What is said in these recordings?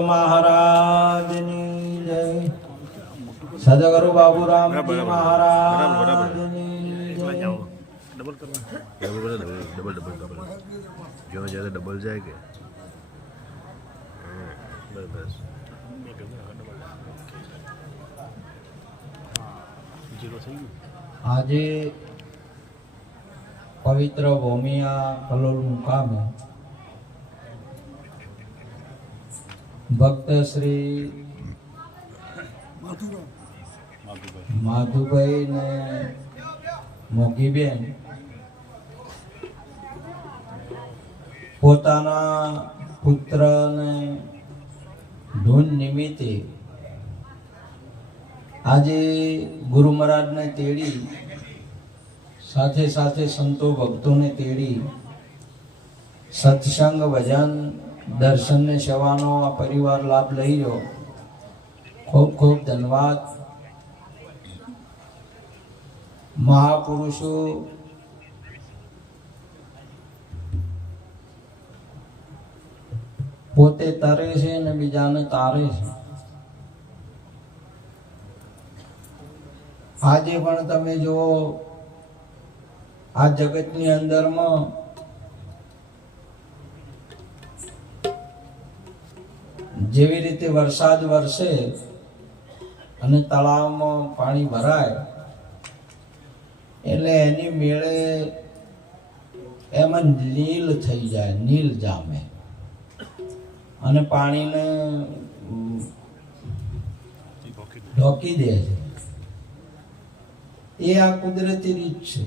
महाराजनी जय। सदगुरु बाबूराम जी महाराजनी जय। डबल करना डबल जो ज़्यादा डबल जाएगा बस आज पवित्र भूमिया कलोल मुकामे भक्त श्री माधुभाई ने मोगीबेन पोताना पुत्र ने ढूंढ निमित्ते आज गुरु महाराज ने तेड़ी साथे साथे संतो भक्तों ने तेड़ी सत्संग भजन दर्शन ने सेवानो आ परिवार लाभ लई लो। खूब खूब धन्यवाद। महापुरुषो पोते तरे छे ने बीजाने तारे छे। आजे पण तमे जो आ जगतनी अंदर में जेवी रीते वरसाद वरसे अने तळावमां पाणी भराय એટલે એની મેળે એમાં નીલ થઈ જાય, નીલ જામે અને પાણીને ઢોકી દે છે। એ આ કુદરતી રીત છે।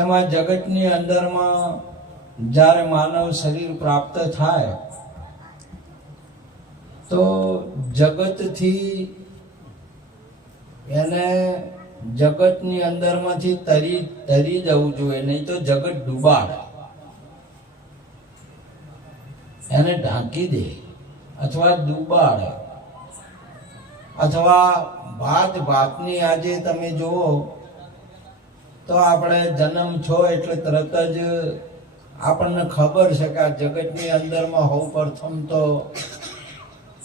એમાં જગતની અંદરમાં જ્યારે માનવ શરીર પ્રાપ્ત થાય तो जगत थी એને જગતની અંદરમાંથી તરી જવું જોઈએ, નહીં તો જગત ડૂબાડે, એને ઢાંકી દે અથવા ડૂબાડે। અથવા ભાત ભાતની આજે તમે જુઓ તો આપણે જન્મ છો એટલે તરત જ આપણને ખબર છે કે આ જગતની અંદરમાં સૌ પ્રથમ તો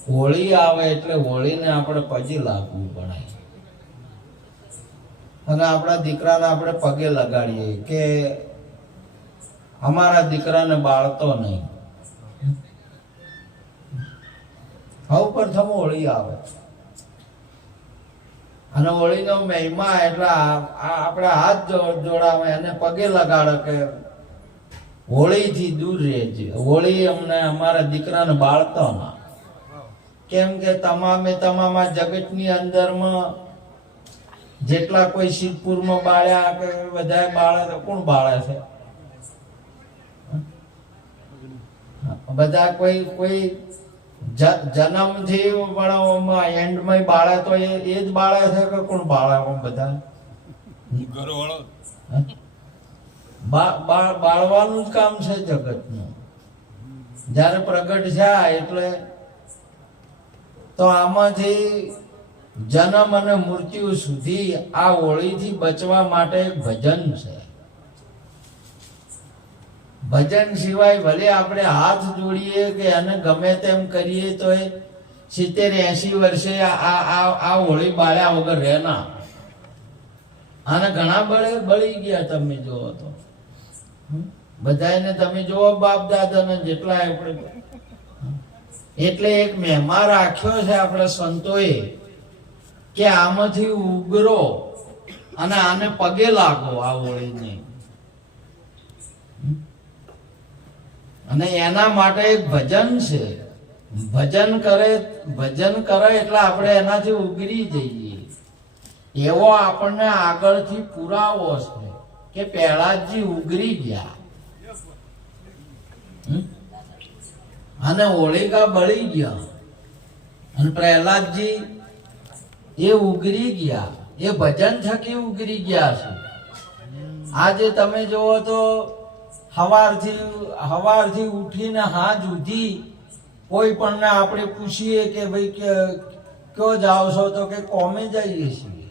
હોળી આવે એટલે હોળીને આપણે પગે લાગવું પડે અને આપણા દીકરાને આપણે પગે લગાડીએ કે અમારા દીકરાને બાળતો નહીં। સૌ પ્રથમ હોળી આવે અને હોળીનો મહિમા એટલે આપણે હાથ જોડાવે અને પગે લગાડે કે હોળીથી દૂર રહેજે, હોળી અમને અમારા દીકરાને બાળતો ના। કેમ કે તમામે તમામ જગતની અંદરમાં જેટલા કોઈ સિદ્ધપુરમાં બાળ્યા કે બધા બાળે તો કોણ બાળે છે? બધા કોઈ જન્મથી પણ એન્ડમાં બાળે તો એ જ બાળે છે કે કોણ બાળે? બધા બાળવાનું જ કામ છે જગતનું। જ્યારે પ્રગટ થાય એટલે તો આમાંથી જન્મ અને મૃત્યુ સુધી આ હોળીથી બચવા માટે એક ભજન છે। ભજન સિવાય ભલે આપણે હાથ જોડીએ કે એને ગમે તેમ કરીએ તો એ 70-80 વર્ષે આ હોળી બાળ્યા વગર રહે ના। આને ઘણા બળી ગયા તમે જોવો તો, બધાને તમે જોવો બાપ દાદાને જેટલા આપણે, એટલે એક મહેમા રાખ્યો છે આપણે સંતોએ કે આમાંથી ઉગરો અને આને પગે લાગો આ હોળીને, અને એના માટે એક ભજન છે। ભજન કરે એટલે આપણે એનાથી ઉગરી જઈએ એવો આપણને આગળથી પુરાવો છે કે પ્રહલાદજી ઉગરી ગયા અને હોળિકા બળી ગયા અને પ્રહલાદજી એ ઉગરી ગયા, એ ભજન થકી ઉગરી ગયા છે। આજે તમે જોવો તો હવારથી ઉઠીને હાથ સુધી કોઈ પણ આપણે પૂછીએ કે ભાઈ ક્યાં જાઓ છો તો કે કોમે જઈએ છીએ।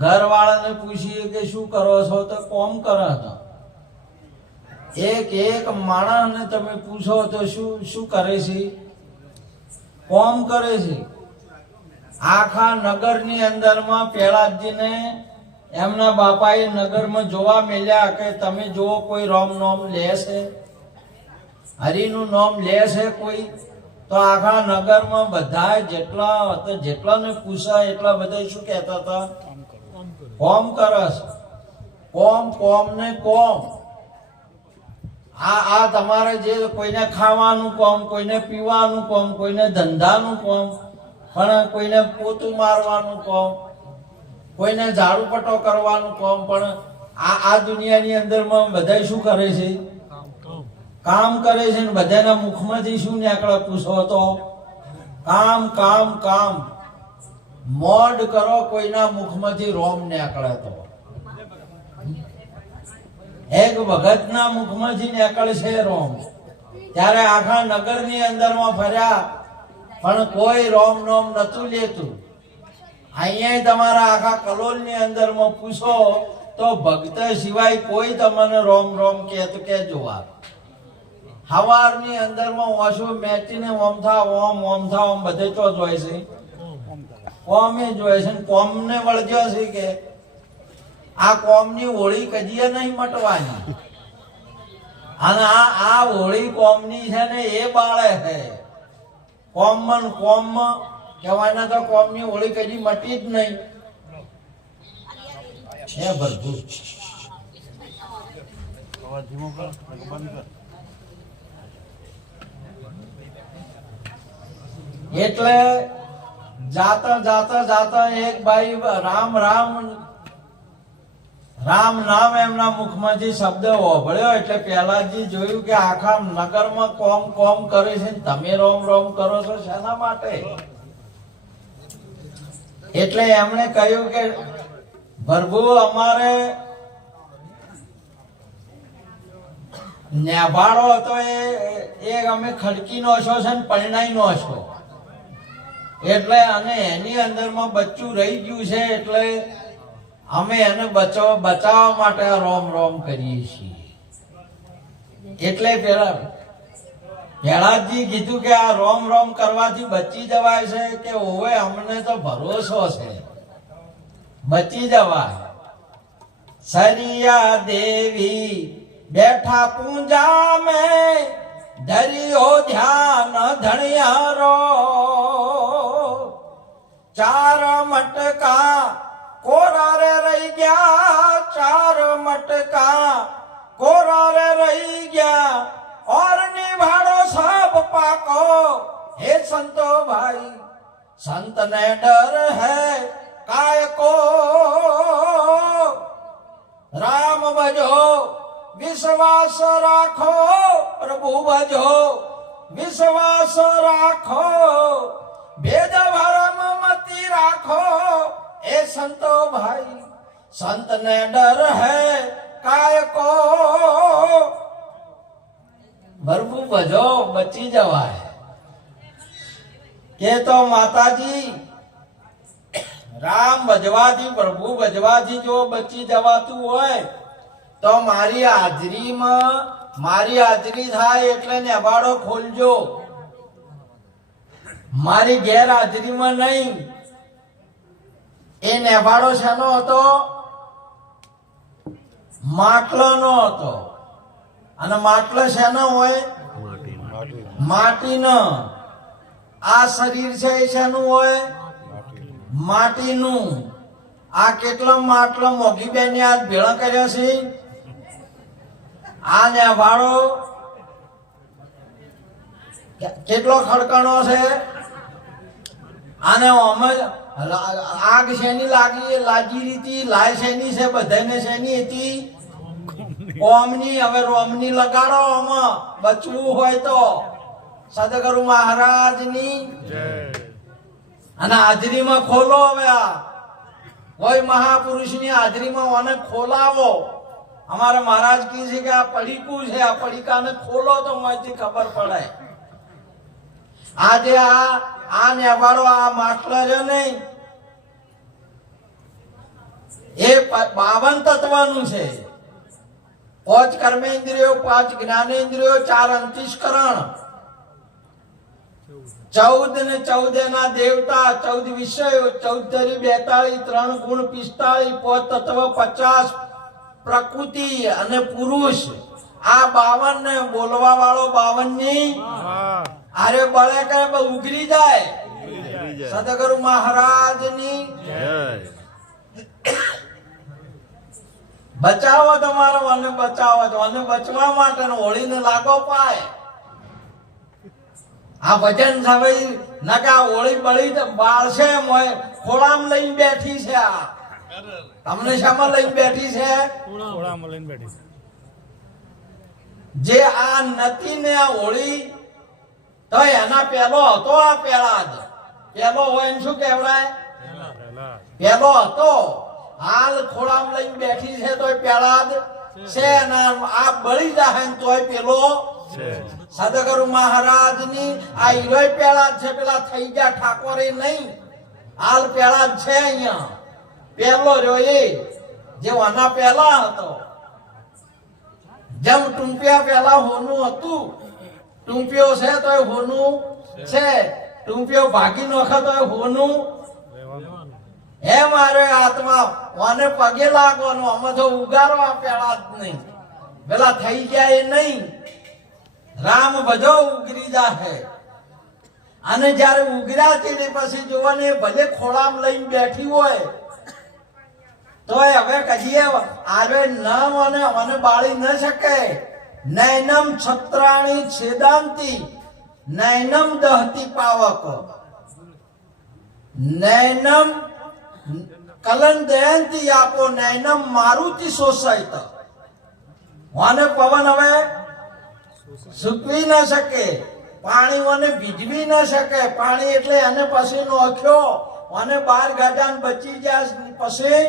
ઘરવાળાને પૂછીએ કે શું કરો છો તો કોમ કરે છે। એક એક માણસને તમે પૂછો તો શું શું કરે છે? કોમ કરે છે. આખા નગરની અંદરમાં પ્રહલાદજીને એમના બાપાએ નગરમાં જોવા મળ્યા કે તમે જુઓ કોઈ રામ નામ લે છે, હરિનું નામ લે છે કોઈ? તો આખા નગરમાં બધા જેટલાને પૂછા એટલા બધા શું કહેતા હતા? કોમ કરે છે. કોમ ને કોમ. આ તમારે જે કોઈને ખાવાનું કોમ, કોઈને પીવાનું કોમ, કોઈને ધંધાનું કોમ, પણ કોઈને પોતું મારવાનું કોમ, કોઈને ઝાડુ પટ્ટો કરવાનું કોમ. પણ આ દુનિયાની અંદરમાં બધા શું કરે છે? કામ કરે છે. ને બધાના મુખમાંથી શું નીકળે પૂછો તો? કામ કામ કામ. મોડ કરો, કોઈના મુખમાંથી રોમ નીકળે તો એક ભગતના મુખમાંથી નીકળશે રોમ. ત્યારે આખા નગરની અંદરમાં ફર્યા પણ કોઈ રોમ નોમ નતું લેતું. અહીંયા તમારા આખા કલોલની અંદરમાં પૂછો તો ભક્ત સિવાય કોઈ તમને રોમ રોમ કહેતું કે જોવા. હવારની અંદરમાં ઓછું મેટીને ઓમ થા ઓમ બધે તો જોય છે. કોમે જોય છે. કોમને વળગ્યો છે કે આ કોમની હોળી કદીએ નહીં મટવાની. અને આ હોળી કોમની છે ને એ બાળે છે. કોમ કહેવાના તો કોમની હોળી કદી મટી જ નહીં. હે ભરપૂર એટલે જાતા એક ભાઈ રામ નામ એમના મુખમાંથી શબ્દ ઓભળ્યો. એટલે પ્રહલાદજી જોયું કે આખા નગરમાં કોમ કરે છે, તમે રોમ કરો છો શેના માટે? એટલે એમણે કહ્યું કે પ્રભુ અમારે નેભાડો હતો એ અમે ખડકીનો છો છે ને પરણાઈનો છો. એટલે અને એની અંદરમાં બચ્ચું રહી ગયું છે. એટલે અમે એને બચાવવા માટે રોમ કરીએ છીએ. એટલે પ્રહલાદજી કીધું કે આ રોમ કરવાથી બચી જવાય છે કે ઓવે અમને તો ભરોસો છે બચી જવાય. સરિયા દેવી બેઠા પૂંજા में ધર્યો ધ્યાન ધણિયારો. ચાર મટકા કોરા રે રહી ગયા, ચાર મટકા કોરા રે રહી ગયા. और निभाड़ो सब पाको. हे संतो भाई संत ने डर है काय को. राम भजो विश्वास राखो, प्रभु भजो विश्वास राखो. भेद भरम मति राखो. ए संतो भाई संत ने डर है काय को. प्रभु भजो बची जवाय. કે તો માતાજી રામ ભજવાથી પ્રભુ ભજવાથી જો બચી જવાતું હોય તો મારી હાજરી થાય એટલે નેભાડો ખોલજો. મારી ગેરહાજરીમાં નહીં. એ નેભાડો શેનો હતો? માટલાનો હતો. અને માટલો શેનો હોય? માટીનો. આ શરીર છે એ શેનું હોય? માટીનું. આ કેટલો માટલો મોગી બેને આ ભેળા કર્યો છે. આ નેભાડો કેટલો ખડકણો છે. આને આગ શેની લાગી રીતી લાય શેની છે? બધાને શેની હતી? કોમની. હવે રોમની લગાડો આમાં બચવું હોય તો. સદગુરુ મહારાજની અને હાજરીમાં ખોલો. હવે આ કોઈ મહાપુરુષની હાજરીમાં ઓને ખોલાવો. અમારા મહારાજ કહે છે કે આ પડીકું છે, આ પડીકાને ખોલો તો માહિતી ખબર પડે. આજે આ નેવાડો આ માટલા છે નહીં, એ 52 તત્વનું છે. પાંચ કર્મેન્દ્રિયો, પાંચ જ્ઞાનેન્દ્રિયો, ચાર અંતઃકરણ, 14 ને 14 એના દેવતા, 14 વિષયો, 14 તરી 42, 3 ગુણ 45, 5 તત્વ 50, પ્રકૃતિ અને પુરુષ. આ 52 ને બોલવા વાળો 52 ની આરે બળે કે ઉઘરી જાય. સદગુરુ મહારાજની બચાવો તમારો, અને બચાવો તો, અને બચવા માટે હોળીને લાગો પાય. આ ભજન સભાઈ નકા હોળી બળી બાળશે મોય ખોળામ લઈને બેઠી છે. આ તમને શામાં લઈને બેઠી છે? ખોળામાં લઈને બેઠી છે. જે આ નથી ને આ હોળી તો એના પેલો હતો. આ પેલા જ પેલો હોય ને શું કહેવાય? પેલો હતો. હાલ ખોળામ લઈને બેઠી છે તોય પેલા જ છે. આ બળી જાય ને તોય પેલો સદગુરુ મહારાજની આ હીરોય પેલા જ છે. પેલા થઈ ગયા ઠાકોરે નહીં, હાલ પેલા જ છે. અહીંયા પેલો રહ્યો એ જે આના પેલા હતો. જેમ ટૂંપિયા પેલા હોનું હતું, ટૂંપિયો છે તોય હોનું છે, ટૂંપિયો ભાગી નોખે તોય હોનું. હે મારે આત્મા ઓને પગે લાગવાનો, અમે તો ઉગારવા પેલા જ નહીં, પેલા થઈ ગયા એ નહીં. રામ બધો ઉગરી જાહે. અને જયારે ઉગર્યા છે ને પછી જોવાને ભલે ખોળામ લઈને બેઠી હોય તોય હવે કહીએ આરે નામ અને બાળી ન શકે. નૈનમ છત્રાણી છેદાંતી, નૈનમ દહતી પાવક, નૈનમ કલન દયંતી આપો, નૈનમ મારુતિ શોષિત. અને પવન હવે સૂકવી ન શકે, પાણી મને ભીજવી ન શકે. પાણી એટલે એને પછી નોખ્યો અને 12 ગાડાન બચી ગયા પછી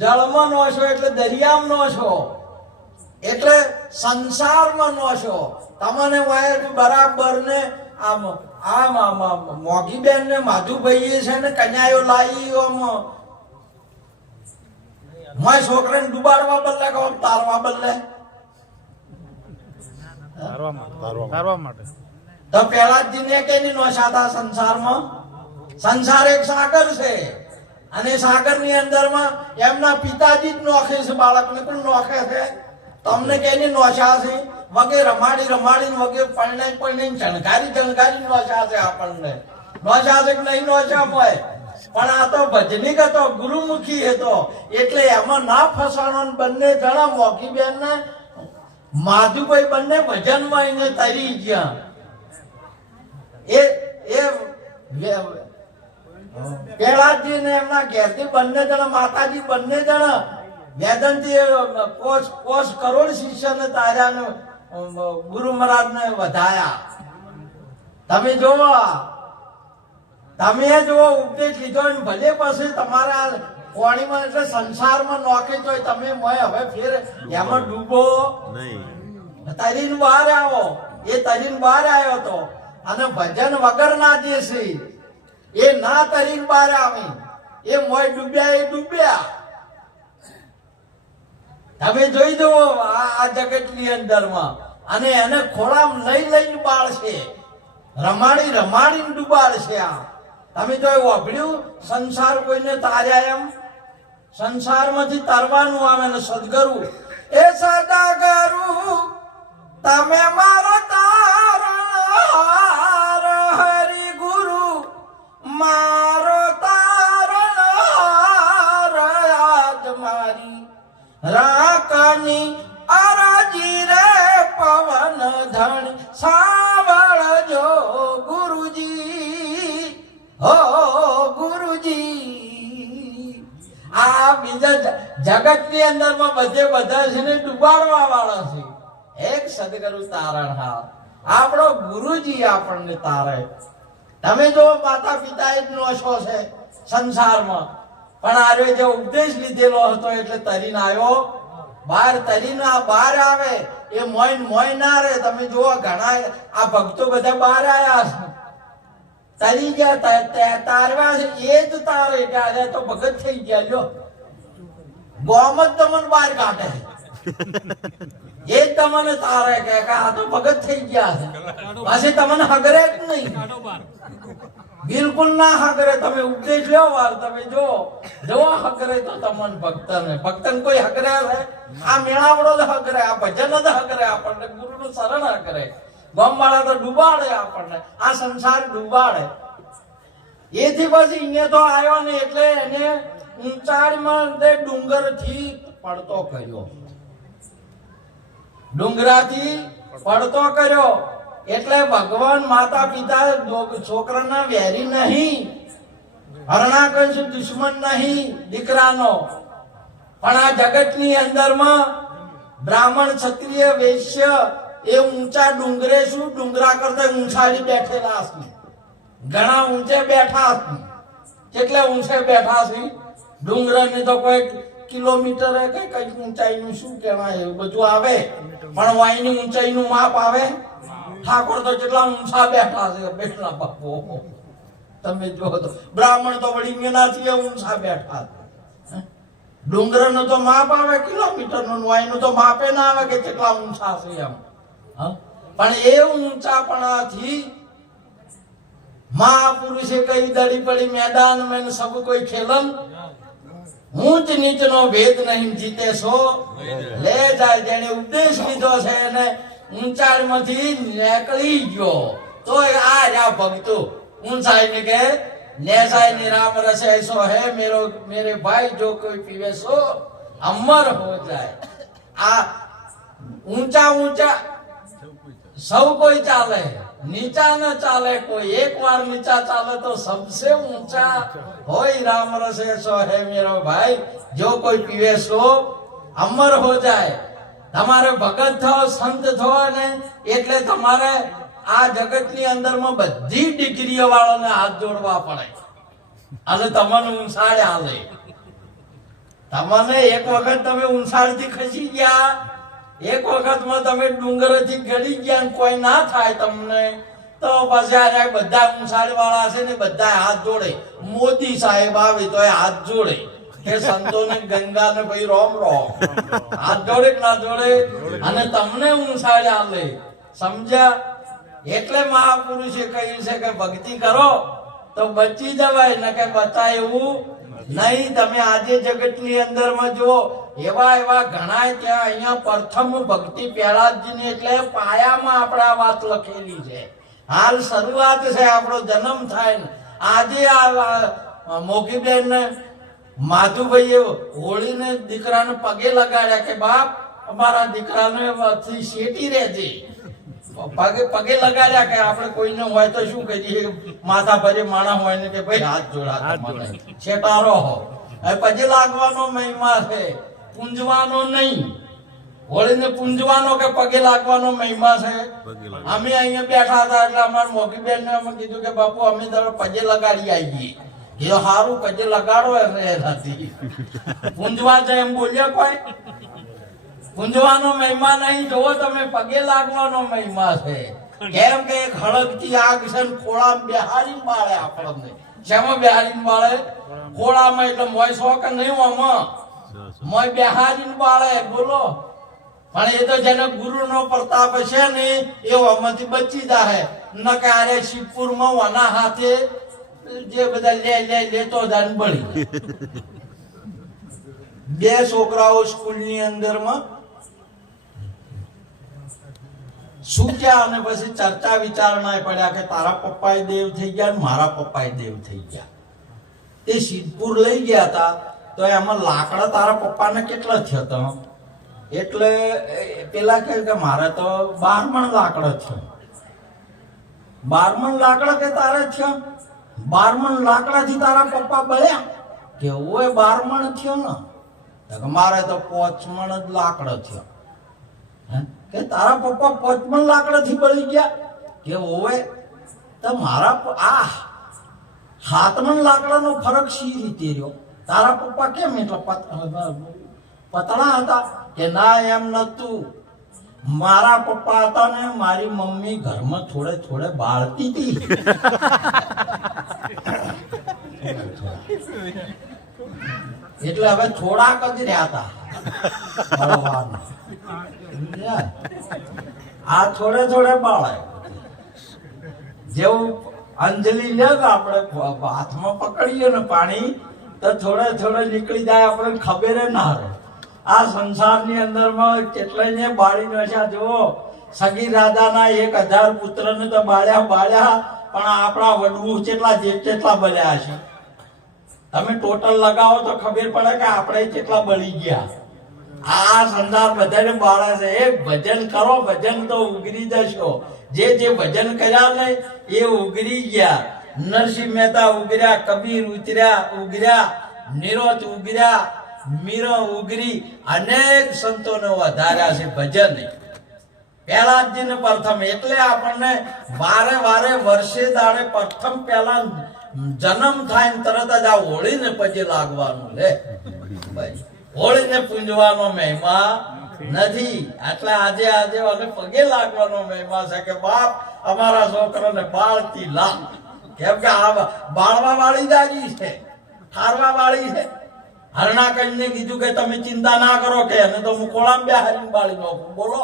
જળમાં નોશો એટલે દરિયામાં નોશો, એટલે સંસારમાં નોશો. તમને બરાબર ને આમ મોગી બેન ને માધુભાઈ છે ને કન્યાઓ લાવી આમ છોકરાને ડુબાડવા બદલે કહો તારવા બદલે તારવા માટે તો પેલા જ દિને કે નોશાતા સંસારમાં. સંસાર એક સાગર છે અને સાગર ની અંદર માં એમના પિતાજી જ નોખે છે, બાળકને પણ નોખે છે. તમને કેની નોશા છે? વગે રમાડી રમાડી વગે પરણાઈ ચણકારી નોશા છે. આપણને નોશા છે કે નહીં નોશા હોય? પણ આ તો ભજનિક હતો, ગુરુમુખી હતો, એટલે એમાં ના ફસાણો. બંને જણા મોખી બેન ને માધુભાઈ બંને ભજનમાં એને તરી ગયા. કેળાજી ને એમના ઘેરથી બંને જણા, માતાજી બંને જણા વેદનથી કોષ કરોડ શિષ્ય ને તાર્યા ને ગુરુ મહારાજ ને વધાયા. તમે જોવો, તમે જુઓ ઉપદેશ લીધો ભલે પછી તમારા કોણીમાં એટલે સંસારમાં નોખે તો તમે હવે ફેર એમાં ડૂબો નહીં. તરીન બહાર આવો. એ તરીન બહાર આવ્યો હતો અને ભજન વગર ના જે છે એ ના તરીન બહાર આવી. એ મોય ડૂબ્યા એ ડૂબ્યા. તમે જોઈ જુઓ આ જગત ની અંદર માં. અને એને ખોળામ લઈને બાળશે, રમાડી રમાડીને ડૂબાડશે. આ તમે તો વાપર્યું સંસાર કોઈને તાર્યા એમ? સંસારમાંથી તરવાનું આવે ને સદગુરુ એ સદગુરુ તમે મારો તારણહાર, હરિ ગુરુ મારો તારણહાર. આજ મારી રાખની અરજી રે પવન ધણ સાંભળજો ગુરુજી, હો ગુરુજી. આ બીજા જગત ની અંદર માં બધે બધા છે ને ડુબાડવા વાળા છે. એક સદગુરુ તારણહાર આપણો ગુરુજી આપણને તારે. તમે જો માતા પિતા જ નોશો છે સંસારમાં, પણ આરે જે ઉપદેશ લીધેલો હતો એટલે તરીને આવ્યો બહાર. તરીને બહાર આવે એ મોય ના રે. તમે જુઓ ઘણા આ ભક્તો બધા બહાર આવ્યા છે, તરી ગયા, તારવા છે. એ જ તારે તો ભગત થઈ ગયા. જો ગોમ જ તમને બહાર કાઢે. એ જ તમને તારે કે આ તો ભગત થઈ ગયા છે, પછી તમને હગરે જ નહીં, બિલકુલ ના હગરે. તમે ઉપદેશ લ્યો વાર, તમે જો હગરે તો તમને ભક્તન કોઈ હગરે છે? આ મેળાવડો જ હગરે, આ ભજન જ હગરે, આપણને ગુરુનું શરણ હગરે. ગામવાળા તો ડૂબાડે આપણને, આ સંસાર ડૂબાડે. એથી પછી અહીંયા તો આવ્યો ને એટલે એને ઊંચાઈમાં ડુંગર થી પડતો કર્યો, ડુંગરાથી પડતો કર્યો. એટલે ભગવાન માતા પિતા છોકરાના વેરી નહીં, હરણા કશું દુશ્મન નહીં દીકરાનો. પણ આ જગતની અંદરમાં બ્રાહ્મણ, ક્ષત્રિય, વૈશ્ય એ ઊંચા ડુંગરે શું ડુંગરા કરતા ઊંચાડી બેઠેલા છે, ઘણા ઊંચે બેઠા છે. કેટલે ઊંચે બેઠા છે? ડુંગરની તો કોઈ કિલોમીટરે કઈ ઊંચાઈનું શું કહેવાય એવું બધું આવે, પણ વાયની ઊંચાઈનું માપ આવે. ઠાકોર તો કેટલા ઊંચા બેઠા છે, બેઠા બાપો તમે જો તો. બ્રાહ્મણ તો વળી મેનાથી ઊંચા બેઠા છે. ડુંગરનું તો માપ આવે કિલોમીટરનું, વાયનું તો માપે ના આવે કે કેટલા ઊંચા છે એમ. પણ એ ઊંચાપણાથી મહાપુરુષે કઈ દડી પડી મેદાન મેં સબ કોઈ ખેલન, ઊંચ નીચ નો ભેદ નહીં જીતે સો લે જાય. જેને ઉપદેશ લીધો છે એને ઊંચાઈમાંથી નીકળી ગયો તો આ જા ભક્તો ઊંચાઈ ને કે નેસાઈ ની રામ રસે ऐसो है मेरे भाई जो कोई पीवे सो अमर हो जाए. આ ઊંચા ઊંચા સૌ કોઈ ચાલે, નીચા ન ચાલે કોઈ. એક વાર નીચા ચાલે તો સબસે ઊંચા હોય. રામ રસ ऐसो है मेरा भाई जो कोई पीवे सो अमर हो जाए. તમારે ભગત થો, સંત થો ને એટલે તમારે આ જગતની અંદરમાં બધી ડિગ્રીઓ વાળાને હાથ જોડવા પડે. આજે તમને ઊંચાડે હાલે, તમને એક વખત તમે ઊંચાડથી ખસી ગયા, એક વખતમાં તમે ડુંગરથી ગળી ગયા ને કોઈ ના થાય તમને, તો પછી આ બધા ઊંચાડ વાળા છે ને બધા હાથ જોડે. મોદી સાહેબ આવે તો એ હાથ જોડે કે સંતોને ગંગા ને ભાઈ રોમ રોમ, હાથ જોડે કે ના જોડે, અને તમને ઊંચાડે હાલે. સમજ્યા? એટલે મહાપુરુષે કહ્યું છે કે ભક્તિ કરો તો બચી જવાય, ને કે બચાય એવું નહીં. તમે આજે જગતની અંદરમાં જો એવા ઘણા ત્યાં અહીંયા પ્રથમ ભક્તિ પ્રહલાદજીની એટલે પાયામાં આપણા વાત લખેલી છે. હાલ શરૂઆત છે, આપણો જન્મ થાય ને આજે આ મોગીબેન ને માધુભાઈએ હોળીને દીકરાને પગે લગાડ્યા કે બાપ અમારા દીકરાને શેટી રહેજે. પગે લગાડ્યા કે આપણે કોઈને હોય તો શું કરીએ, માથા ભરે માણા હોય ને કે ભાઈ હાથ જોડા છેટારો હો. પગે લાગવાનો મહિમા છે, પૂંજવાનો નહીં. હોળીને પૂંજવાનો કે પગે લાગવાનો મહિમા છે. અમે અહીંયા બેઠા હતા એટલે અમારા મોગી બેન ને અમે કીધું કે બાપુ અમે તારે પગે લગાડી આવીએ. એ સારું પગે લગાડો એનાથી પૂંજવા જાય એમ બોલ્યા કોઈ? પૂંજવાનો મહિમા નહીં, જોવો તમે પગે લાગવાનો મહિમા છે. કેમ કે એક હળગતી આગ છે ને ખોળામાં બેહાડીને બાળે આપણને. શેમાં બેહાડીને બાળે? ખોળામાં. એટલે મોય શોખ નહીં આમાં, મોય બેહાડીને બાળે. બોલો. પણ એ તો જેને ગુરુનો પ્રતાપ છે ને એ આમાંથી બચી જાય. ન કે આરે શિવપુરમાં વાના હાથે જે બધા લેતો જાય બળી. બે છોકરાઓ સ્કૂલની અંદરમાં સૂક્યા અને પછી ચર્ચા વિચારણા પડ્યા કે તારા પપ્પાએ દેવ થઈ ગયા ને મારા પપ્પાએ દેવ થઈ ગયા. તે સિદ્ધપુર લઈ ગયા હતા તો એમાં લાકડા તારા પપ્પાને કેટલા થયા હતા? એટલે પેલા કે મારે તો 12 મણ લાકડા થયા. 12 મણ લાકડા કે તારે થયા? 12 મણ લાકડાથી તારા પપ્પા બળ્યા કે ઓય 12 મણ થયો ને? મારે તો 5 મણ જ લાકડા થયા. કે તારા પપ્પા 5 મણ લાકડાથી બળી ગયા કે ઓય તો મારા આ 7 મણ લાકડાનો ફરક શી રીતે રહ્યો? તારા પપ્પા કેમ એટલા પતળા હતા? કે ના એમ નતું. મારા પપ્પા હતા ને મારી મમ્મી ઘરમાં થોડે થોડે બાળતી હતી. એટલે હવે થોડાક જ રહ્યા હતા. મળવાનું. સમજ્યા? આ થોડે થોડે બાળાય. જેવું અંજલિ લે તો આપણે હાથમાં પકડીએ ને પાણી તો થોડે થોડે નીકળી જાય, આપણે ખબર ના રહે. આ સંસારની અંદરમાં કેટલાયને બાળીને છે. જુઓ, સગી રાધાના 1000 પુત્રને તો બાળ્યા પણ આપણા વડવું જેટલા બળ્યા છે. તમે ટોટલ લગાવો તો ખબર પડે કે આપણે કેટલા બળી ગયા. આ સંસાર બધાને બાળે છે. એક ભજન કરો, ભજન તો ઉગરી જશો. જે ભજન કર્યા ને એ ઉગરી ગયા. નરસિંહ મહેતા ઉગર્યા, કબીર ઉગર્યા, નિરોધ ઉગર્યા, મીરો ઉગરી, અનેક સંતોને વધાર્યા છે ભજન. પહેલાદજીને પ્રથમ, એટલે આપણને વારે વર્ષે દાડે પ્રથમ પહેલા જન્મ થાય ને તરત જ આ હોળીને પગે લાગવાનું લે. હોળીને પૂંજવાનો મહિમા નથી. એટલે આજે અને પગે લાગવાનો મહિમા છે કે બાપ અમારા છોકરાને બાળતી લા. કેમ કે આ બાળવા વાળી દાજી છે, ઠારવા વાળી છે. હરણા કહીને કીધું કે તમે ચિંતા ના કરો કે એને તો હું ખોળામાં બેહારીને બાળી નાખું. બોલો,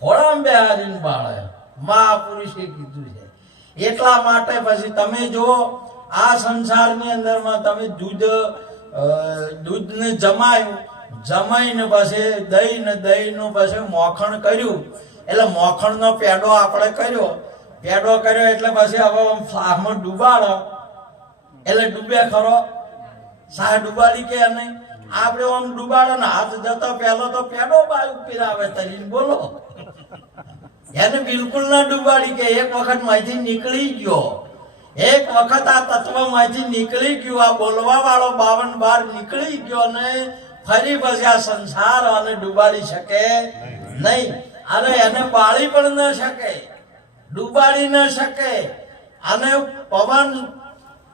ખોળામાં બેહારીને બાળે મહાપુરુષે કીધું છે. એટલા માટે પછી તમે જો આ સંસારની અંદરમાં તમે દૂધને જમાઈને પછી દહીંનું પછી મોખણ કર્યું. એટલે મોખણનો પેડો આપણે કર્યો એટલે પછી હવે આમાં ડૂબાડો એટલે ડૂબે ખરો. સાહ ડૂબાડી કે નહીં આપણે આમ ડૂબાડો ને હાથ જતો પહેલો તો પેડો બાજુ પીરાવે તરીને. બોલો, એને બિલકુલ ના ડૂબાડી કે એક વખત માંથી નીકળી ગયો. એક વખત આ તત્વ માંથી નીકળી ગયું, આ બોલવા વાળો 52 બાર નીકળી ગયો ને ફરી પછી આ સંસાર અને ડૂબાડી શકે નહીં. અને એને બાળી પણ ન શકે, ડૂબાડી ન શકે, અને પવન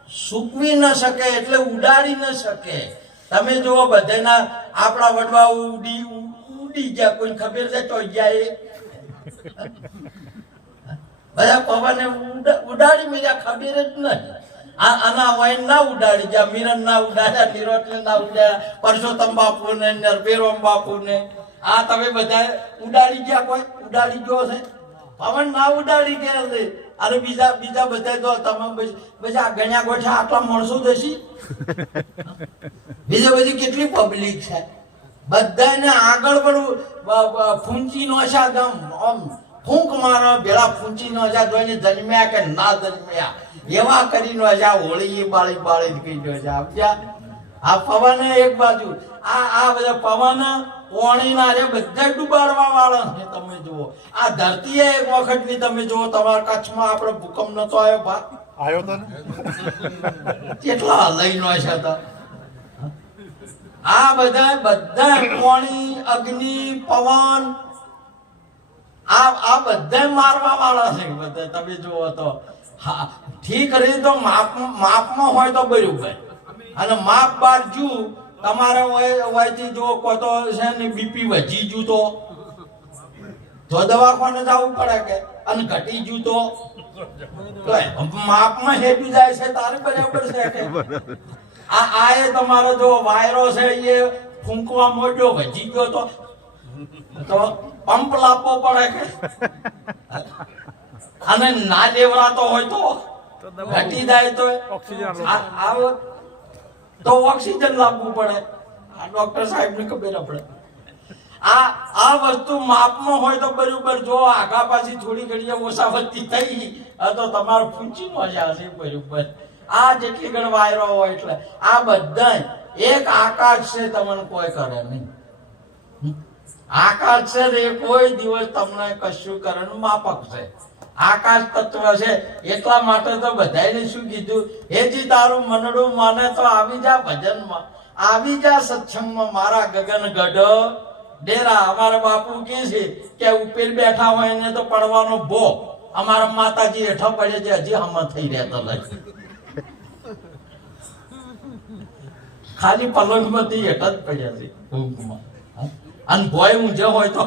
સૂકવી ન શકે, એટલે ઉડાડી ન શકે. તમે જુઓ બધાના આપણા વડવા ઉડી ગયા, કોઈ ખબર છે તો ગયા એ બધા પવને ઉડાડી બીજા ખબર જ નહીં. આના વાઈન ના ઉડાડી ગયા, મિરન ના ઉડાડ્યા, નિરોટને ના ઉડાડ્યા, પરસોત્તમ બાપુ ને નરભીરામ બાપુ ને આ તમે બધા ઉડાડી ગયા. કોઈ ઉડાડી ગયો છે? પવન ના ઉડાડી ગયા. અને બીજા બધા તો તમે બધા ગણ્યા ગોઠા આટલા માણસો જશી. બીજા બધી કેટલી પબ્લિક છે. બધાને આગળ પણ ફૂંચી નો છે. આમ ફૂંક મારો ભેળા ફૂંચી નો છે. જોઈને જન્મ્યા કે ના જન્મ્યા એવા કરીને હોળી બાળી કહી દો છે. આ પવન એક બાજુ, આ બધા પવન પોણીના રે બધા ડૂબાડવા વાળા છે. તમે જુઓ આ ધરતી એક વખત ની તમે જુઓ, તમારા કચ્છમાં આપણે ભૂકંપ નતો આવ્યો તો ને કેટલા લઈ નો છે. આ બધા પોણી, અગ્નિ, પવન આ બધા મારવા વાળા છે બધા. તમે જુઓ તો ઠીક રહી તો માપમાં હોય તો બરોબર. અને માપ બાર જુ તમારે વયથી જો કોઈ તો છે ને બીપી વધી જુ તો દવાખાને જવું પડે કે, અને ઘટી જુ તો માપમાં હેઠું જાય છે તારે બરાબર છે કે. આ એ તમારો જો વાયરો છે એ ફૂંકવા મોટો વધી ગયો તો પંપ લાવવો પડે કે. અને ના લેવરાતો હોય તો ઘટી જાય તો ઓક્સિજન લાવવું પડે. આ ડોક્ટર સાહેબ ને ખબર પડે. આ વસ્તુ માપમાં હોય તો બરોબર. જો આગા પાછી થોડી ઘડી ઓછાવતી થઈ તો તમારું ફૂંચી મજા હશે બરોબર. આ જેટલી ગણ વાયરો હોય એટલે આ બધા એક આકાશ છે, તમને કોઈ કરે નહીં. આકાશ છે એ કોઈ દિવસ તમને કશું કરે માપક છે. આકાશ તત્વ છે. એટલા માટે તો બધાને શું કીધું, એજી તારું મનડું માને તો આવી જા ભજનમાં, આવી જા સત્સંગમાં, મારા ગગન ગઢ ડેરા. અમારા બાપુ કે છે કે ઉપર બેઠા હોય ને તો પડવાનો ભો. અમારા માતાજી હેઠા પડે છે, હજી હમ થઈ રહેતો નથી. ખાલી પલંગમાંથી હેઠા જ પડ્યા છે ઊંઘમાં. અને ભોય ઊંઝે હોય તો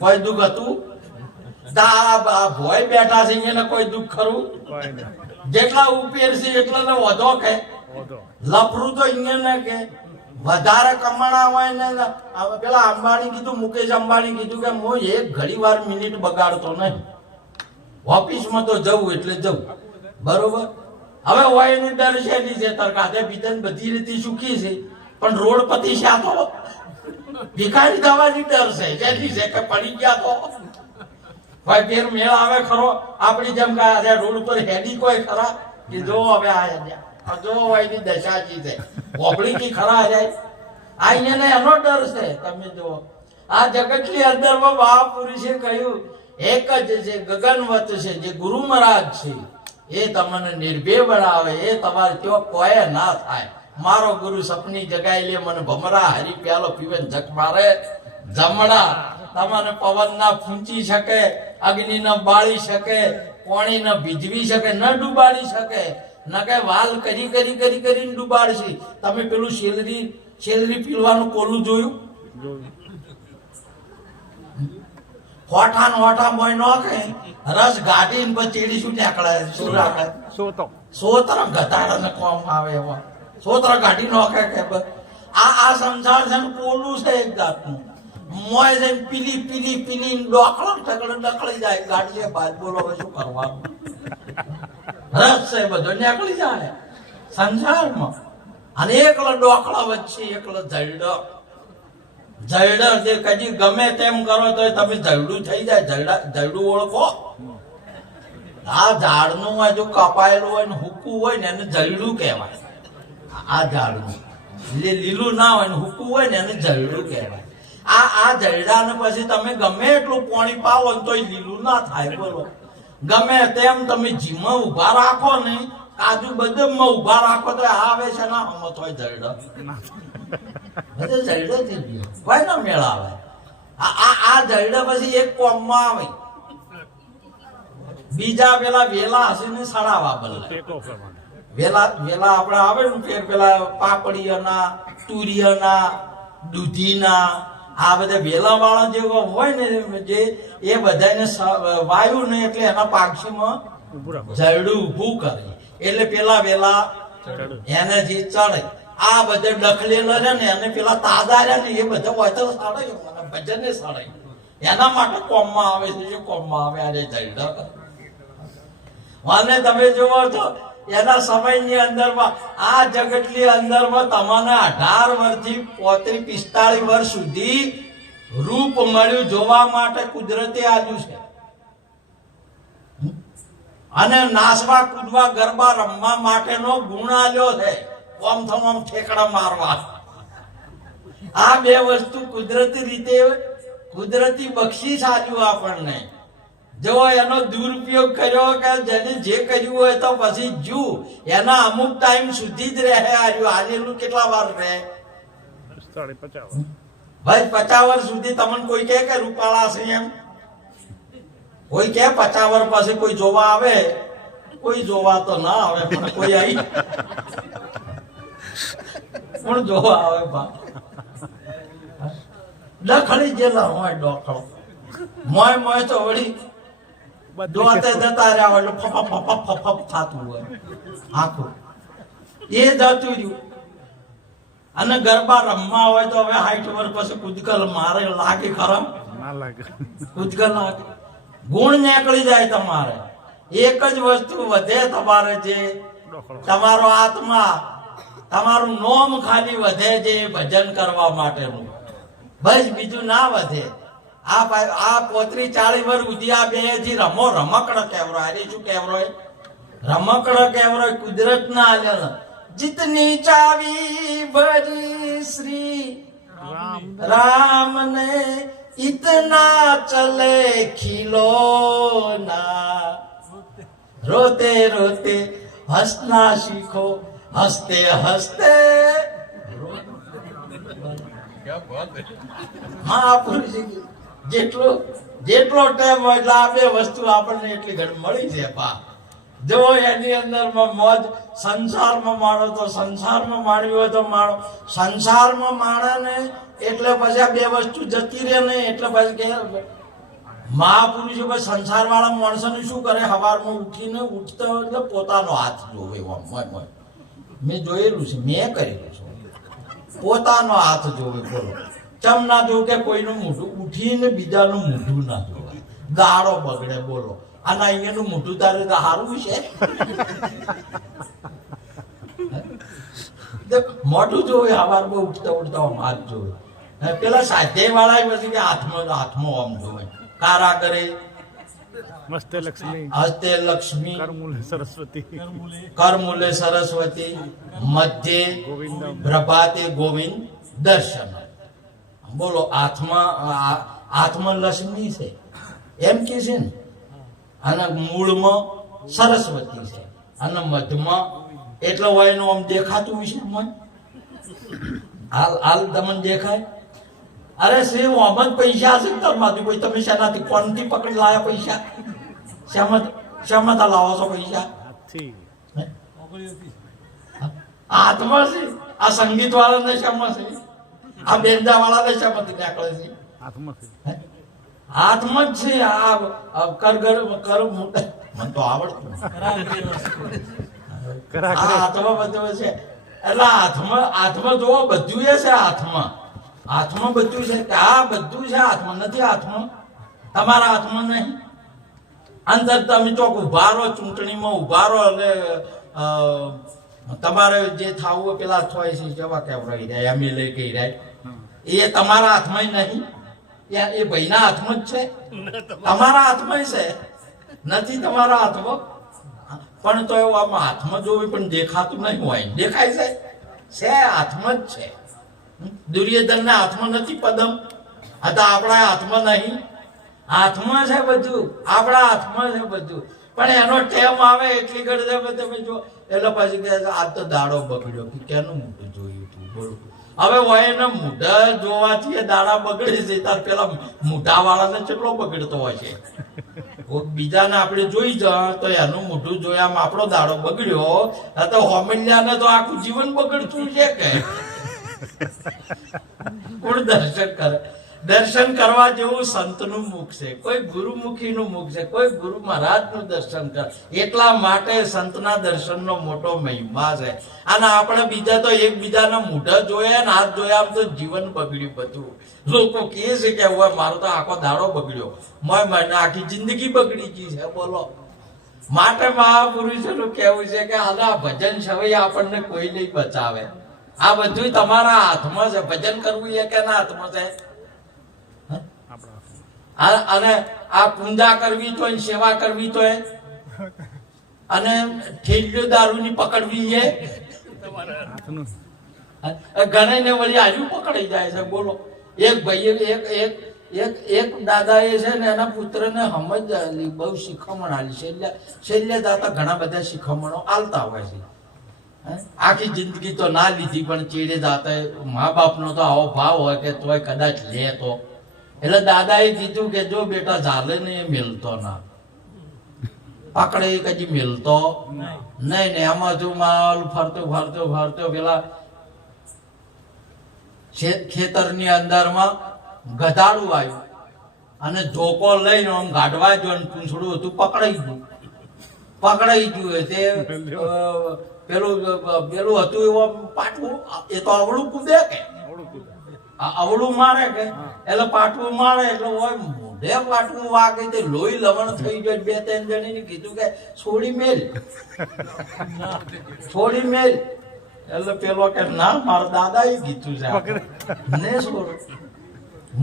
કોઈ દુઃખ હતું? ભોય બેઠા છે એને કોઈ દુઃખ ખરું? જેટલા ઉપેર છે એટલા વધો કે લફરું તો અહીંયા કે વધારે કમાણા હોય ને હવે પેલા અંબાણી કીધું, મુકેશ અંબાણી કીધું કે હું એક ઘડી વાર મિનિટ બગાડતો નહીં, ઓફિસમાં તો જવું એટલે જવું, બરોબર. હવે હોય એનું ડર છે નહીં છે, તાર કાંધે બીજા બધી રીતે સુખી છે, પણ રોડ પતિ છે તો ભિખારી થવાની ડર છે જેની છે કે પડી ગયા તો ભાઈ ફેર મેળ આવે ખરો આપણી જેમ કે રોડ ઉપર હેડી કોઈ ખરા કે જો હવે આ જો એની દશાજી છે ઓગળી થી ખરા જાય આ એને એનો ડર છે. તમે જો આ જગતની અંદરમાં મહાપુરુષે કહ્યું એક જ છે, ગગનવત છે, જે ગુરુ મહારાજ છે એ તમને નિર્ભય બનાવે, એ તમારે ત્યાં કોઈ ના થાય. મારો ગુરુ સપની જગાઈ લે મને ભમરા, હરી પ્યાલો પીવે જગ મારે જમણા. તમને પવન ના ફૂંચી શકે, અગ્નિ ન બાળી શકે, પાણી ન ભીજવી શકે, ન ડૂબાડી શકે, ન કે વાલ કરી કરી કરી કરીને ડૂબાડશે. તમે પેલું શેલરી પીવાનું કોલું જોયું? હોઠા હોઠા મોય નો કે રસ ગાડીને પછી ચીડી શું નીકળે, શું રાખે સોતર ગધાડા ને કોમ આવે એવા સોતર ગાડી નો કે આ સંસાર છે ને કોલું છે એક જાતનું. મોય જઈને પીલી પીલી પીલી ડોકળો ડકળી જાય ગાડી બાદ. બોલો હવે શું કરવાનું? રસ છે બધો નીકળી જાય સંસારમાં. અને એકલો ડોકળા વચ્ચે એકલો જયડો જયડર જે કદી ગમે તેમ કરો તો તમે જયડું થઈ જાય. જયડું ઓળખો? આ ઝાડનું હોય જો કપાયેલું હોય ને હુકું હોય ને એને જયડું કહેવાય. આ ઝાડનું લીલું ના હોય ને હુકું હોય ને એને જયડું કહેવાય. આ જયડાને પછી તમે ગમે એટલું પાણી પાવો ને તોય લીલું ના થાય. બોલો ગમે તેમ તમે જીમાં ઉભા રાખો ને, કાજુ બદામમાં ઉભા રાખો તો આવે છે ના હમત હોય જયડો જયડો થઈ ગયો કોઈ ના મેળ આવે. આ જયડો પછી એક કોમમાં આવે, બીજા પેલા વેલા હશે ને સડાવા બદલાય. વેલા આપડે આવે ને ફેર પેલા પાપડીઓના, તુરિયાના, દૂધીના આ બધા વેલા વાળા જે હોય ને જે એ બધાને વાયુ ને એટલે એના પાક્ષીમાં જયડું ઉભું કરે એટલે પેલા વેલા એને જે ચડે. આ બધે ડખલેલા છે ને એને પેલા તાજા રહ્યા ને એ બધા હોય તો સાડે ભજને સાડે એના માટે કોમમાં આવે છે. શું કોમમાં આવે? અરે જયડા. અને તમે જોવો છો એના સમયની અંદરમાં આ જગતની અંદરમાં તમને 18 વર્ષથી 35-45 વર્ષ સુધી રૂપ મળ્યું જોવા માટે કુદરતે આપ્યું છે. અને નાસવા કૂદવા ગરબા રમવા માટેનો ગુણ આલ્યો છે. ઓમ થમ ઠેકડા મારવા. આ બે વસ્તુ કુદરતી રીતે કુદરતી બક્ષિસ આપ્યું આપણને. જો એનો દુરુપયોગ કર્યો કે જેને જે કર્યું હોય તો પછી જુ એના અમુક ટાઈમ સુધી જ રહે. આર્યું આલેલું કેટલા વાર રહે? 50 ભાઈ 50 વર્ષ સુધી તમને કોઈ કહે કે રૂપાળા છે એમ? કોઈ કે 50 વર્ષ પછી કોઈ જોવા આવે? કોઈ જોવા તો ના આવે, પણ કોઈ આવી પણ જોવા આવે બા ડખડી જેલા હોય ડોખળો મોય મોય તો વળી દોતે જતા રહ્યા હોય એટલે ફપ ફપ ફપ થતું હોય આખું એ જતું રહ્યું. અને ગરબા રમવા હોય તો હવે 60 વર્ષ પછી કુદકલ મારે લાગે ખરમ ના લાગે, કુદકલ લાગે. ગુણ નીકળી જાય તમારે. એક જ વસ્તુ વધે તમારે, જે તમારો આત્મા, તમારું નોમ ખાલી વધે છે ભજન કરવા માટેનું, બસ બીજું ના વધે. આ 35-40 વર્ષ સુધી આ બે થી રમો રમકડ કેવરો. અરે શું કેવરો? રમકડ કેવરો કુદરત ના આલ્યા. जितनी चावी भरी श्री राम ने इतना चले खिलौना, रोते रोते हंसना सीखो, हंसते हंसते મહાપુરુષ જેટલો ટાઈમ હોય એટલે આ બે વસ્તુ આપણને એટલી ઘણી મળી છે. બા જો એની અંદરમાં મોજ સંસારમાં માણો તો સંસારમાં માણવી હોય તો માણો. સંસારમાં માણે ને એટલે પછી આ બે વસ્તુ જતી રહે ને એટલે પછી કે મહાપુરુષો પછી સંસાર વાળા માણસોને શું કરે? સવારમાં ઉઠીને ઉઠતા હોય એટલે પોતાનો હાથ જોવે. મેં જોયેલું છે, મેં કરેલું છે. પોતાનો હાથ જોવે. બોલો ચમ ના જોવે કે કોઈનું મોઢું ઉઠીને બીજાનું મોઢું ના જોવે, દાડો બગડે. બોલો અને અહીંયાનું મોઢું તારે તો સારું છે. મોઢું જોવે, સવારમાં ઉઠતા ઉઠતા આમ હાથ જોવે. પેલા સાધ્ય વાળા પછી કે હાથમાં આમ જોવે. કારા કરે મસ્તે લક્ષ્મી હસ્તે લક્ષ્મી કરમૂલે સરસ્વતી કરમૂલે સરસ્વતી મધ્યે ગોવિંદમ પ્રભાતે ગોવિંદ દર્શન. બોલો હાથમાં લક્ષ્મી છે એમ કે છે ને, અને મૂળમાં સરસ્વતી છે, અને મધ્યમાં એટલે હોય એનું આમ દેખાતું વિશે હાલ તમને દેખાય. અરે શિવ આમ જ પૈસા હશે ને તમારી કોઈ, તમે શેનાથી કોણથી પકડી લાયા પૈસા? શેમાંથી લાવો છો પૈસા? હાથથી હાથમાં છે. આ સંગીત વાળાને શેમાં છે? આ બેંડા વાળાને શેમાંથી નીકળે છે? હાથમાંથી હાથમાં જ છે. આ કર મને તો આવડતું. કરા આ હાથમાં બધું છે. એટલે હાથમાં જોવો બધું એ છે. હાથમાં બધું છે. આ બધું છે હાથમાં, નથી હાથમાં? તમારા હાથમાં નહીં. અંદર તમે ચોક ઉભા રહો, ચૂંટણીમાં ઉભા રહો એટલે તમારે જે થાવું હોય પેલા થોય છે કેવા કેવડાવી રહ્યા, MLA કહી રહ્યા, એ તમારા હાથમાં નહીં. એ ભાઈના હાથમાં જ છે, તમારા હાથમાં છે નથી તમારા હાથમાં. પણ તો એવું આમાં હાથમાં જોવી પણ દેખાતું નહીં હોય. દેખાય છે હાથમાં જ છે. દુર્યોધનના હાથમાં નથી પદમ, આ તો આપણા હાથમાં નહીં. હાથમાં છે બધું, આપણા હાથમાં છે બધું. પણ એનો ટેમ આવે એટલી ઘડી તમે જો એટલે પછી કે આ તો દાડો બગડ્યો કે કેનું મોઢું જોયું તું. બોલો હવે હોય એના મોઢા જોવાથી એ દાડા બગડે છે, તાર પેલા મોઢા વાળાને કેટલો બગડતો હોય છે. બીજાને આપણે જોઈ જા તો એનું મોઢું જોયામાં આપણો દાડો બગડ્યો, તો હોમિલ્યાને તો આખું જીવન બગડતું છે કે કોણ દર્શન કરે? દર્શન કરવા જેવું સંતનું મુખ છે, કોઈ ગુરુમુખીનું મુખ છે, કોઈ ગુરુ મહારાજનું દર્શન કરે. એટલા માટે સંતના દર્શનનો મોટો મહિમા છે. અને આપણે બીજા તો એકબીજાના મોઢા જોયા ને હાથ જોયા તો જીવન બગડ્યું બધું. લોકો કહે છે કે હવે મારો તો આખો દાડો બગડ્યો, મને આખી જિંદગી બગડી ગઈ છે. બોલો માટે મહાપુરુષોનું કહેવું છે કે આના ભજન સવૈયા આપણને કોઈ નહીં બચાવે. આ બધું તમારા હાથમાં છે. ભજન કરવું એ કેના હાથમાં છે? અને આ પૂજા કરવી તો સેવા કરવી તો અને ઠેલ્યો દારૂની પકડવી એ હાથનું ગણે ને વળી આજુ પકડાઈ જાય છે. બોલો એક ભાઈ એક દાદા એ છે ને એના પુત્રને સમજ આલી, બહુ શિખામણ આલી. છેલ્લે દાતા ઘણા બધા શિખામણો આલતા હોય છે. આખી જિંદગી તો ના લીધી પણ ચેડે દાતા મા બાપનો તો આવો ભાવ હોય કે તોય કદાચ લે તો. એટલે દાદાએ કીધું કે જો બેટા ઝાલે ને એ મિલતો ના, પકડે કદી મિલતો નહીં ને. એમાં જો માલ ફરતો પેલા ખેતરની અંદરમાં ગધાડું આવ્યું અને ધોકો લઈને આમ ગાઢવા જો પૂંછડું હતું, પકડાઈ ગયું તે પેલું હતું એવું પાટવું. એ તો અવળું કૂદે કે અવળું મારે કે એટલે પાટવું મારે એટલે હોય મોઢે પાટવું વાગે તે લોહી લવણ થઈ જાય. 2-3 જણીને કીધું કે છોડી મેલ. એટલે પેલો કે ના મારા દાદાએ કીધું છે ને છોડ.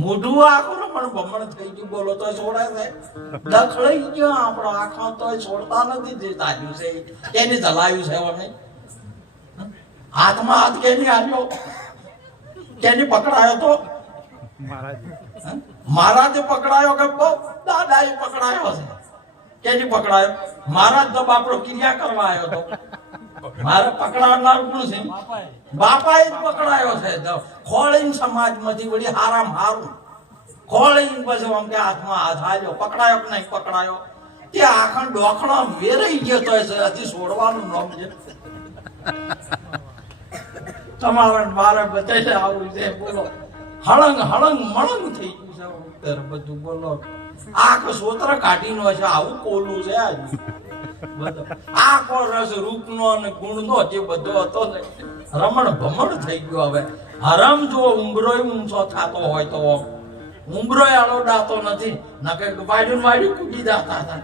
મોઢું આખું પણ ભમણ થઈ ગયું. બોલો તો છોડાય છે? દખડાઈ ગયો આપણો આખો તો છોડતા નથી. જે તાજ્યું છે કેની ચલાવ્યું છે અમે હાથમાં હાથ કેની આવ્યો, કેની પકડાયો તો? મહારાજે પકડાયો કે દાદાએ પકડાયો છે? કેની પકડાયો? મહારાજ તો બાપડો ક્રિયા કરવા આવ્યો તો. મારે પકડાવનાર કોણ છે? બાપાએ જ પકડાયો છે. ખોળીને સમાજમાંથી વળી હારામ હારું ખોળીને પછી આમ કે હાથમાં હાથ આવ્યો, પકડાયો કે નહીં પકડાયો? તે આખા ડોકડા વેરાઈ ગયો તો હજી છોડવાનું નામ છે. તમારે મારે બધાને આવું છે. બોલો હળંગ મળંગ થઈ ગયું છે બધું. બોલો આખ સોત્ર કાઢીનો છે. આવું કોલું છે આજ. બધો આખો રસ રૂપનો અને ગુણનો જે બધો હતો ને રમણ ભમણ થઈ ગયો. હવે હરમ જો ઉંબરોય ઊંચો થતો હોય તો ઉંબરોય આડોડાતો નથી, નકે વાડ્યું વાડ્યું કૂદી જતા હતા.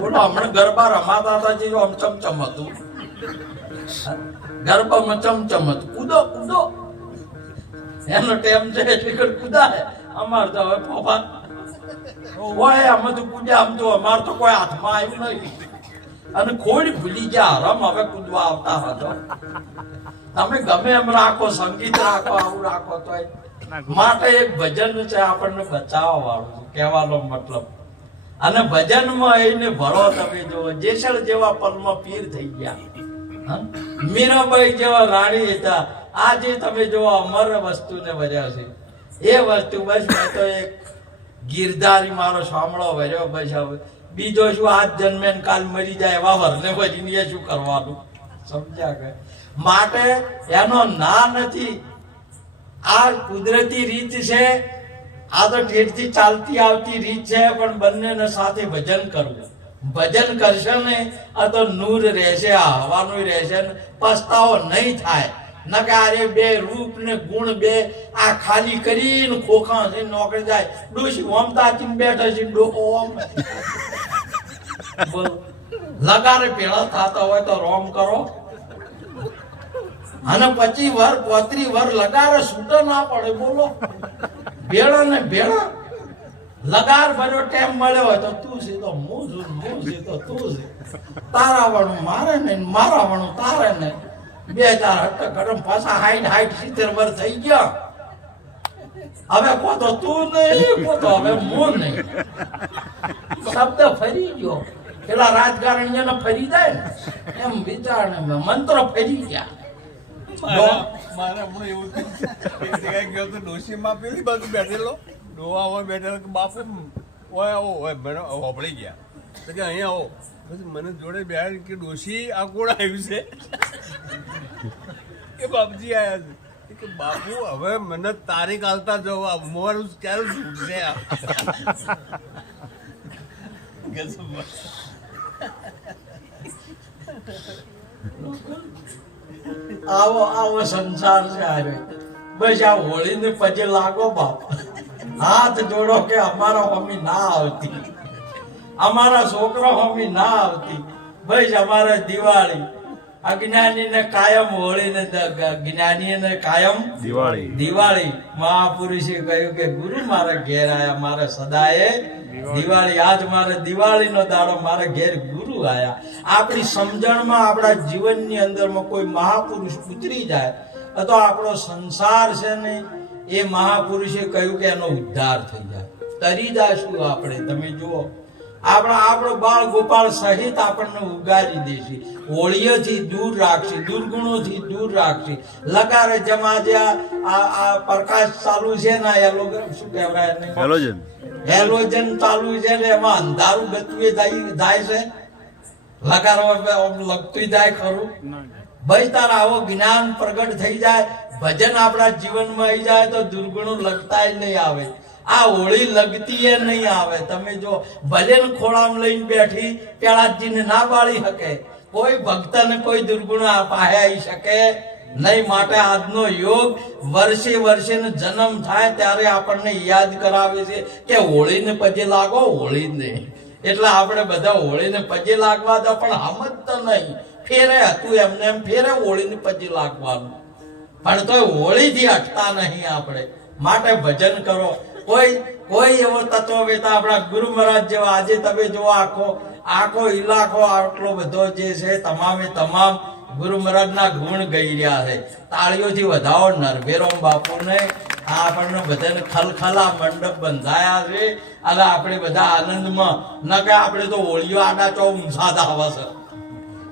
બોલો હમણાં ગરબા રમાતા હતા જે આમ ચમચમ હતું, ગરબામાં ચમચમ હતું, કૂદો કૂદો એનો ટેમ છે એટલે કૂદાય. અમાર તો હવે ફોફા હોય અમે તો કૂદ્યા, આમ તો અમાર તો કોઈ હાથમાં આવ્યું નહીં. અને ખોડી ભૂલી ગયા હરમ હવે કૂદવા આવતા હતો. તમે ગમે એમ રાખો, સંગીત રાખો, આવું રાખો તો માટે એક ભજન છે આપણને બચાવવા વાળું, કહેવાનો મતલબ. અને ભજનમાં એને ભરો તમે જો જેસલ જેવા પલમાં પીર થઈ ગયા, મીરાબાઈ જેવા રાણી હતા. આજે તમે જો અમર વસ્તુને વર્યા છે એ વસ્તુ બસ મેં તો એક ગીરધારી મારો સાંભળો વર્યો બસ. હવે બીજો શું આજ જન્મે ને કાલ મરી જાય એવા વરને ભરીને શું કરવાનું, સમજ્યા કે? માટે એનો ના નથી. આ કુદરતી રીત છે, આ તો ઠેઠથી ચાલતી આવતી રીત છે. પણ બંનેને સાથે ભજન કરવું. ભજન કરશે ને આ તો નૂર રહેશે, આ હવાનું રહેશે ને પસ્તાવો નહીં થાય. ન કે આરે બે રૂપ ને ગુણ બે આ ખાલી કરીને ખોખા છે નોકરી જાય. ડોશી ઓમ તાચીને બેઠા છે, ડોકો ઓમ. લગારે પેલા થતા હોય તો રોમ કરો. અને 25 વર 35 વર લગારે છૂટો ના પડે. બોલો ભેળા ને ભેળા લગાર ભર્યો ટેમ મળ્યો હોય તો તું છે તો હું છું, હું છે તો તું છે. તારા વાળું મારે ને મારા વાળું તારે ને. 2008 ગરમ પાછા 60-70 વર થઈ ગયા. હવે કો તો તું નહીં, કો તો હવે હું નહીં. શબ્દ ફરી ગયો. પેલા રાજકારણીઓને ફરી જાય ને એમ વિચાર ને મંત્ર ફરી ગયા. મારે હમણાં એવું થયું. એક જગ્યાએ ગયો તો ડોશીમાં પેલી બાજુ બેઠેલો, ડોવા હોય બેઠેલો કે બાપુ હોય આવો હોય મને હોપડી ગયા તો કે અહીંયા આવો. પછી મને જોડે બેહાડ કે ડોશી આ કોણ આવ્યું છે? કે બાપજી આવ્યા છે. કે બાપુ હવે મને તારીખ આલતા જવા મોરું ક્યારે છૂટશે? આવો આવો સંસાર છે. આરે બસ આ હોળીને પજે લાગો બાપ, હાથ જોડો કે અમારા મમ્મી ના આવતી, અમારા છોકરા મમ્મી ના આવતી. બસ અમારે દિવાળી અજ્ઞાનીને કાયમ હોળી ને જ્ઞાનીને કાયમ દિવાળી. દિવાળી મહાપુરુષે કહ્યું કે ગુરુ મારા ઘેર આયા, મારે સદાય દિવાળી. આજ મારે દિવાળીનો દાડો, મારે ઘેર ગુરુ આયા. આપણી સમજણમાં આપણા જીવનની અંદરમાં કોઈ મહાપુરુષ ઉતરી જાય તો આપણો સંસાર છે ને એ મહાપુરુષે કહ્યું કે એનો ઉદ્ધાર થઈ જાય. તરી જાશું આપણે. તમે જુઓ આપણો બાળ ગોપાળ સહિત આપણને ઉગારી દેશે, હોળીઓથી દૂર રાખશે, દુર્ગુણોથી દૂર રાખશે. લગારે જમા જે આ પ્રકાશ ચાલુ છે ને શું કહેવાય એને, હેલોજન હેલોજન ચાલુ છે ને એમાં અંધારું ગતું થાય છે. લગારવા લગતું જાય ખરું. ભાઈ તારા આવો જ્ઞાન પ્રગટ થઈ જાય, ભજન આપણા જીવનમાં આવી જાય તો દુર્ગુણો લગતા જ નહીં આવે. આ હોળી લગતી એ નહીં આવે. તમે જો ભલે ખોળામ લઈને બેઠી પેલાજીને ના બાળી શકે, કોઈ ભક્તને કોઈ દુર્ગુણ પાસે આવી શકે નહીં. માટે આજનો યોગ વર્ષે વર્ષે જન્મ થાય ત્યારે આપણને યાદ કરાવે છે કે હોળીને પજે લાગો, હોળી નહીં. એટલે આપણે બધા હોળીને પજે લાગવા દો, પણ સમજતા નહીં. ફેરે હતું એમને એમ ફેરે હોળીને પજે લાગવાનું, પણ તો હોળીથી અટતા નહીં આપણે. માટે ભજન કરો. કોઈ એવો તત્વવેતા આપણા ગુરુ મહારાજ જેવા આજે તમે જો આખો ઇલાકો આટલો બધો જે છે તમામે તમામ ગુરુ મહારાજના ગુણ ગઈ રહ્યા છે. તાળીઓથી વધાવો નરભેરોમ બાપુને. આપણને બધાને ખલખલા મંડપ બંધાયા છે અને આપણે બધા આનંદમાં. ન કે આપણે તો હોળીઓ આડા ચો ઊંઝાદ આવે છે,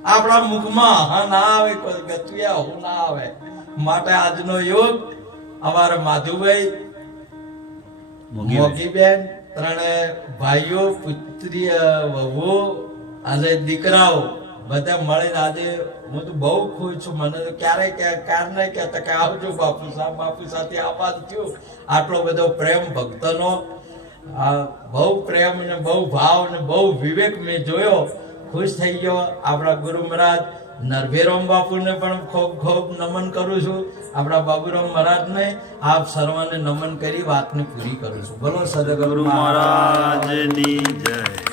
આપણા મુખમાં હા ના આવે, કોઈ ગતિયા હું ના આવે. માટે આજનો યોગ અમારા માધુભાઈ, મોગીબેન, ત્રણે ભાઈઓ, પુત્રી, વહુ અને દીકરાઓ બધા મળીને આજે હું તો બહુ ખુશ છું. મને તો ક્યારેય નહીં કહેતા કે આવજો બાપુ સાથે આવાજ થયું. આટલો બધો પ્રેમ ભક્તનો, બહુ પ્રેમ ને બહુ ભાવ ને બહુ વિવેક મેં જોયો. ખુશ થઈ ગયો. આપણા ગુરુ મહારાજ નરભેરામ બાપુને પણ ખૂબ ખૂબ નમન કરું છું. આપણા બાબુરામ મહારાજને આપ સર્વને નમન કરી વાતને પૂરી કરું છું. બોલો સદગુરુ મહારાજ. મહારાજની જય.